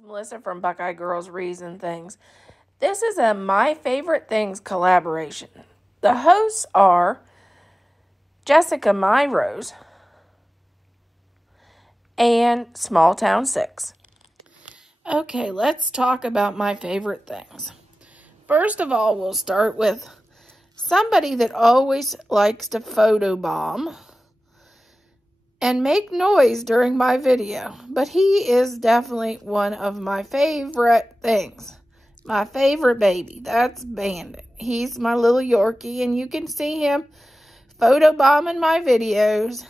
is Melissa from Buckeye Girls Reason Things. This is a My Favorite Things collaboration. The hosts are Jessica Rose and Small Town 6. Okay, let's talk about my favorite things. First of all, we'll start with somebody that always likes to photobomb and make noise during my video. But he is definitely one of my favorite things. My favorite baby. That's Bandit. He's my little Yorkie, and you can see him photobombing my videos.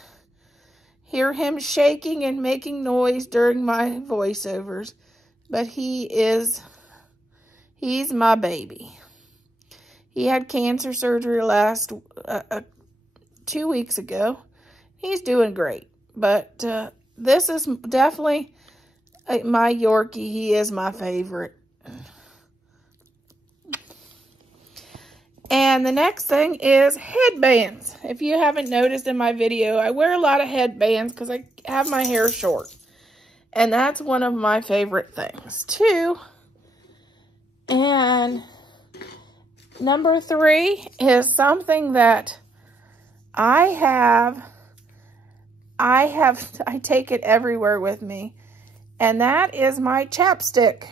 Hear him shaking and making noise during my voiceovers. But he's my baby. He had cancer surgery 2 weeks ago. He's doing great. But this is definitely my Yorkie. He is my favorite. And the next thing is headbands. If you haven't noticed in my video, I wear a lot of headbands because I have my hair short. And that's one of my favorite things too. And number 3 is something that I take it everywhere with me. And that is my chapstick.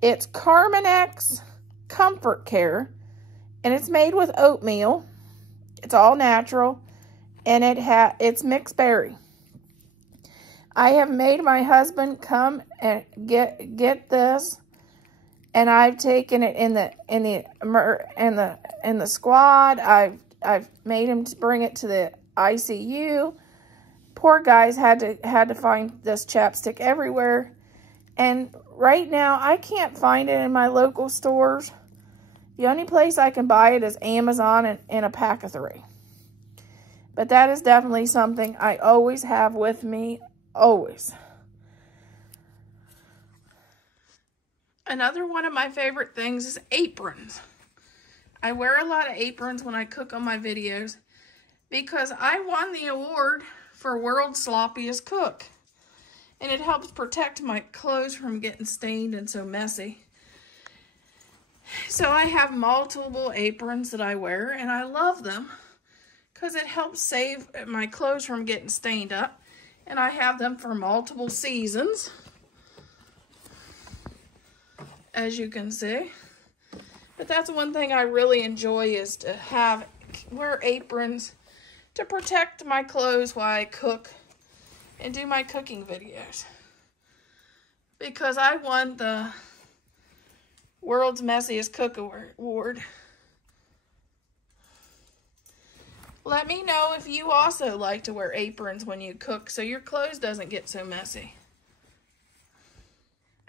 It's Carmex Comfort Care. And it's made with oatmeal. It's all natural. And it's mixed berry. I have made my husband come and get this. And I've taken it in the squad. I've made him bring it to the ICU. Poor guys had to find this chapstick everywhere. And right now I can't find it in my local stores. The only place I can buy it is Amazon in a pack of 3. But that is definitely something I always have with me, always. Another one of my favorite things is aprons. I wear a lot of aprons when I cook on my videos because I won the award for World's Sloppiest Cook. And it helps protect my clothes from getting stained and so messy. So I have multiple aprons that I wear, and I love them because it helps save my clothes from getting stained up. And I have them for multiple seasons, as you can see. But that's one thing I really enjoy, is to wear aprons to protect my clothes while I cook and do my cooking videos. Because I won the World's Messiest Cook Award. Let me know if you also like to wear aprons when you cook so your clothes doesn't get so messy.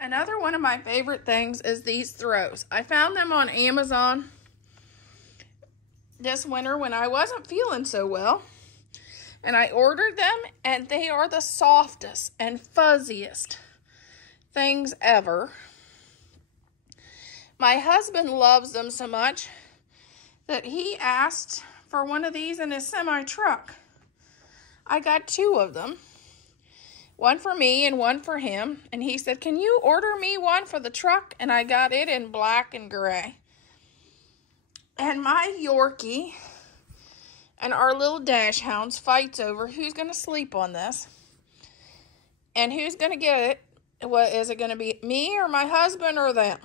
Another one of my favorite things is these throws. I found them on Amazon this winter when I wasn't feeling so well. And I ordered them, and they are the softest and fuzziest things ever. My husband loves them so much that he asked for one of these in his semi-truck. I got 2 of them. One for me and one for him. And he said, "Can you order me one for the truck?" And I got it in black and gray. And my Yorkie and our little dash hounds fights over who's going to sleep on this. And who's going to get it. What is it going to be, me or my husband or them?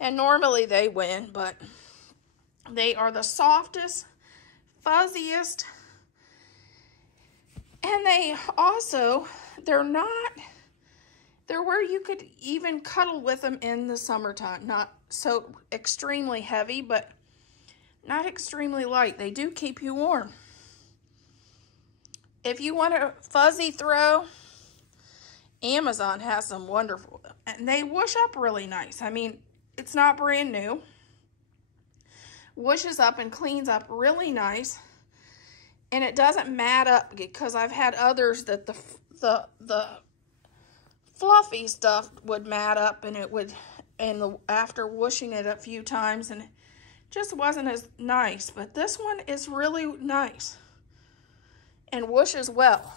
And normally they win, but they are the softest, fuzziest. And they're where you could even cuddle with them in the summertime. Not so extremely heavy, but not extremely light. They do keep you warm. If you want a fuzzy throw, Amazon has some wonderful, and they whoosh up really nice. I mean, it's not brand new. Whooshes up and cleans up really nice. And it doesn't mat up, because I've had others that the fluffy stuff would mat up, and after whooshing it a few times, and it just wasn't as nice. But this one is really nice and whooshes well.